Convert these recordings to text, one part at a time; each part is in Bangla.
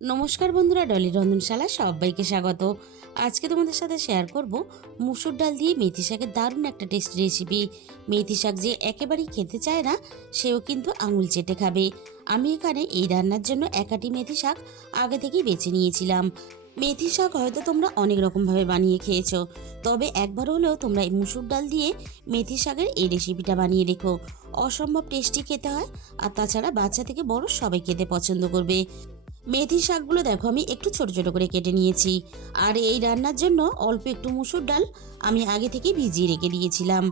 নমস্কার বন্ধুরা, ডলি রন্ধনশালা সবাইকে স্বাগত। আজকে তোমাদের সাথে শেয়ার করব মুসুর ডাল দিয়ে মেথি শাকের দারুণ একটা টেস্টি রেসিপি। মেথি শাক যে একেবারেই খেতে চায় না সেও কিন্তু আঙুল চেটে খাবে। আমি এখানে এই রান্নার জন্য একাটি মেথি শাক আগে থেকেই বেছে নিয়েছিলাম। মেথি শাক হয়তো তোমরা অনেক রকমভাবে বানিয়ে খেয়েছো, তবে একবার হলেও তোমরা এই মুসুর ডাল দিয়ে মেথি শাকের এই রেসিপিটা বানিয়ে দেখো। অসম্ভব টেস্টি খেতে হয়, আর তাছাড়া বাচ্চা থেকে বড় সবাই খেতে পছন্দ করবে। মেথি শাকগুলো দেখো আমি একটু ছোট ছোট করে কেটে নিয়েছি। আর এই রান্নার জন্য অল্প একটু মুসুর ডাল আমি আগে থেকেই ভিজিয়ে রেখে দিয়েছিলাম।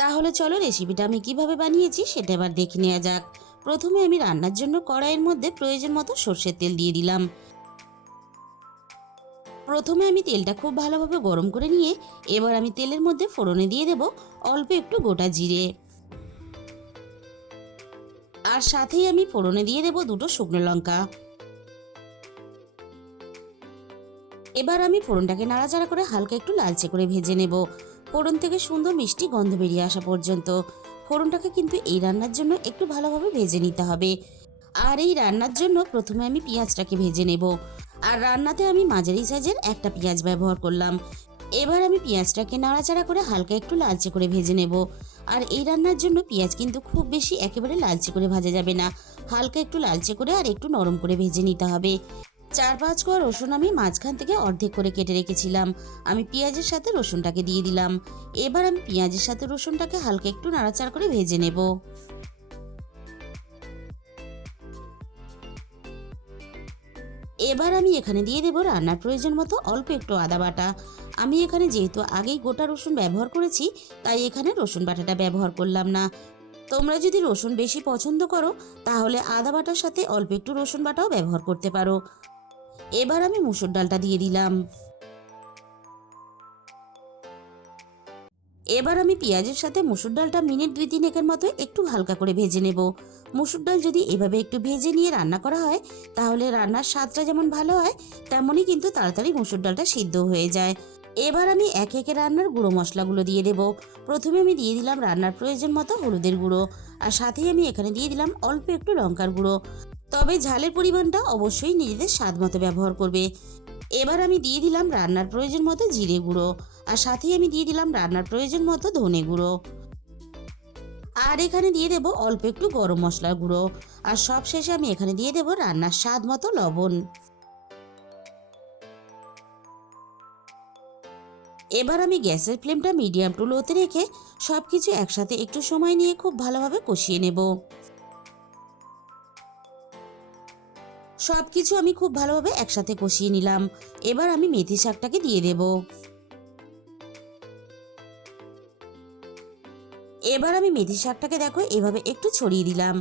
তাহলে চলো রেসিপিটা আমি কিভাবে বানিয়েছি সেটা এবার দেখে নেওয়া যাক। প্রথমে আমি রান্নার জন্য কড়াইয়ের মধ্যে প্রয়োজন মতো সর্ষের তেল দিয়ে দিলাম। প্রথমে আমি তেলটা খুব ভালোভাবে গরম করে নিয়ে এবার আমি তেলের মধ্যে ফোড়নে দিয়ে দেব অল্প একটু গোটা জিরে। আর সাথেই আমি ফোড়নে দিয়ে দেব দুটো শুকনো লঙ্কা। এবার আমি ফোড়নটাকে নাড়াচাড়া করে হালকা একটু লালচে করে ভেজে নেব, ফোড়ন থেকে সুন্দর মিষ্টি গন্ধ বেরিয়ে আসা পর্যন্ত। ফোড়নটাকে কিন্তু এই রান্নার জন্য একটু ভালোভাবে ভেজে নিতে হবে। আর এই রান্নার জন্য প্রথমে আমি পেঁয়াজটাকে ভেজে নেব। আর রান্নাতে আমি মাঝারি সাইজের একটা পেঁয়াজ ব্যবহার করলাম। এবার আমি পেঁয়াজটাকে নাড়াচাড়া করে হালকা একটু লালচে করে ভেজে নেব। আর এই রান্নার জন্য পেঁয়াজ কিন্তু খুব বেশি একেবারে লালচে করে ভাজা যাবে না, হালকা একটু লালচে করে আর একটু নরম করে ভেজে নিতে হবে। 4-5 কোয়া রসুন আমি মাঝখান থেকে অর্ধেক করে কেটে রেখেছিলাম, আমি পেঁয়াজের সাথে রসুনটাকে দিয়ে দিলাম। এবার আমি পেঁয়াজের সাথে রসুনটাকে হালকা একটু নাড়াচাড়া করে ভেজে নেব। এবার আমি এখানে দিয়ে দেবো রান্নার প্রয়োজন মতো অল্প একটু আদা বাটা। আমি এখানে যেহেতু আগেই গোটা রসুন ব্যবহার করেছি, তাই এখানে রসুন বাটাটা ব্যবহার করলাম না। তোমরা যদি রসুন বেশি পছন্দ করো তাহলে আদা বাটার সাথে অল্প একটু রসুন বাটাও ব্যবহার করতে পারো। এবার আমি মুসুর ডালটা দিয়ে দিলাম। এবার আমি পেঁয়াজের সাথে মুসুর ডালটা মিনিট 2-3 মতো একটু হালকা করে ভেজে নেব। মুসুর ডাল যদি এভাবে একটু ভেজে নিয়ে রান্না করা হয় তাহলে রান্নার স্বাদটা যেমন ভালো হয়, তেমনই কিন্তু তাড়াতাড়ি মুসুর ডালটা সিদ্ধ হয়ে যায়। এবার আমি একে একে রান্নার গুঁড়ো মশলাগুলো দিয়ে দেব। প্রথমে আমি দিয়ে দিলাম রান্নার প্রয়োজন মতো হলুদের গুঁড়ো, আর সাথেই আমি এখানে দিয়ে দিলাম অল্প একটু লঙ্কার গুঁড়ো। তবে ঝালের পরিমাণটা অবশ্যই নিজেদের স্বাদ মতো ব্যবহার করবে। এবার আমি দিয়ে দিলাম রান্নার প্রয়োজন মতো জিরে গুঁড়ো, আর সাথেই আমি দিয়ে দিলাম রান্নার প্রয়োজন মতো ধনে গুঁড়ো। আর এখানে দিয়ে দেব অল্প একটু গরম মশলার গুঁড়ো। আর সব শেষে আমি এখানে দিয়ে দেব রান্নার স্বাদ মতো লবণ। এবার আমি গ্যাসের ফ্লেমটা মিডিয়াম টু লোতে রেখে সব কিছু একসাথে একটু সময় নিয়ে খুব ভালোভাবে কষিয়ে নেব। সব কিছু আমি খুব ভালোভাবে একসাথে কষিয়ে নিলাম। এবার আমি মেথি শাকটাকে দিয়ে দেব। এবার আমি মেথি শাকটাকে দেখো এভাবে একটু ছড়িয়ে দিলাম।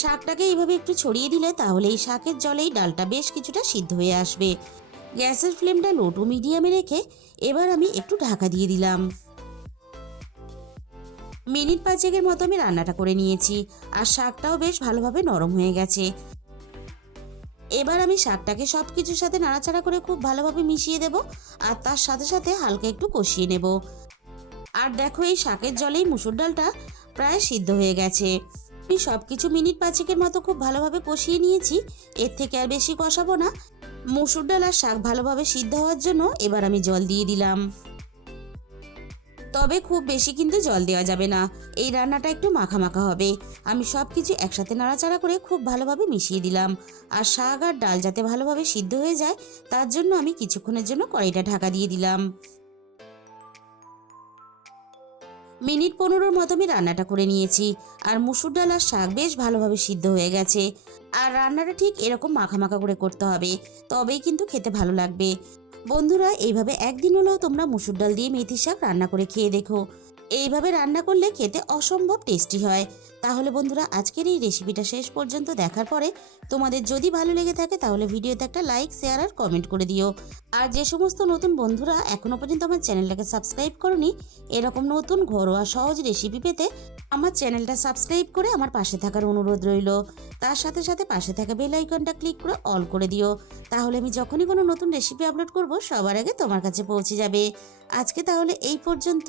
শাকটাকে এইভাবে একটু ছড়িয়ে দিলে তাহলে এই শাকের জলেই ডালটা বেশ কিছুটা সিদ্ধ হয়ে আসবে। গ্যাসের ফ্লেমটা লো টু মিডিয়ামে রেখে এবার আমি একটু ঢাকা দিয়ে দিলাম। মিনিট 5 মতো আমি রান্নাটা করে নিয়েছি, আর শাকটাও বেশ ভালোভাবে নরম হয়ে গেছে। এবার আমি শাকটাকে সব কিছুর সাথে নাড়াচাড়া করে খুব ভালোভাবে মিশিয়ে দেব, আর তার সাথে সাথে হালকা একটু কষিয়ে নেব। আর দেখো এই শাকের জলেই মুসুর ডালটা প্রায় সিদ্ধ হয়ে গেছে। আমি সব কিছু মিনিট 5 মতো খুব ভালোভাবে কষিয়ে নিয়েছি, এর থেকে আর বেশি কষাবো না। মুসুর ডাল আর শাক ভালোভাবে সিদ্ধ হওয়ার জন্য এবার আমি জল দিয়ে দিলাম। তবে খুব বেশি কিন্তু জল দেওয়া যাবে না, এই রান্নাটা একটু মাখা মাখা হবে। আমি সব কিছু একসাথে নাড়াচাড়া করে খুব ভালোভাবে মিশিয়ে দিলাম। আর শাক আর ডাল যাতে ভালোভাবে সিদ্ধ হয়ে যায় তার জন্য আমি কিছুক্ষণের জন্য কড়াইটা ঢাকা দিয়ে দিলাম। মিনিট 15 মতো আমি রান্নাটা করে নিয়েছি, আর মুসুর ডাল আর শাক বেশ ভালোভাবে সিদ্ধ হয়ে গেছে। আর রান্নাটা ঠিক এরকম মাখা মাখা করে করতে হবে, তবেই কিন্তু খেতে ভালো লাগবে। বন্ধুরা, এইভাবে একদিন হলেও তোমরা মুসুর ডাল দিয়ে মেথি শাক রান্না করে খেয়ে দেখো। এইভাবে রান্না করলে খেতে অসম্ভব টেস্টি হয়। তাহলে বন্ধুরা, আজকের এই রেসিপিটা শেষ পর্যন্ত দেখার পরে তোমাদের যদি ভালো লেগে থাকে তাহলে ভিডিওতে একটা লাইক, শেয়ার আর কমেন্ট করে দিও। আর যে সমস্ত নতুন বন্ধুরা এখনো পর্যন্ত আমার চ্যানেলটাকে সাবস্ক্রাইব করনি, এরকম নতুন ঘরোয়া সহজ রেসিপি পেতে আমার চ্যানেলটা সাবস্ক্রাইব করে আমার পাশে থাকার অনুরোধ রইল। তার সাথে সাথে পাশে থাকা বেল আইকনটা ক্লিক করে অল করে দিও, তাহলে আমি যখনই কোনো নতুন রেসিপি আপলোড করব সবার আগে তোমার কাছে পৌঁছে যাবে। আজকে তাহলে এই পর্যন্ত।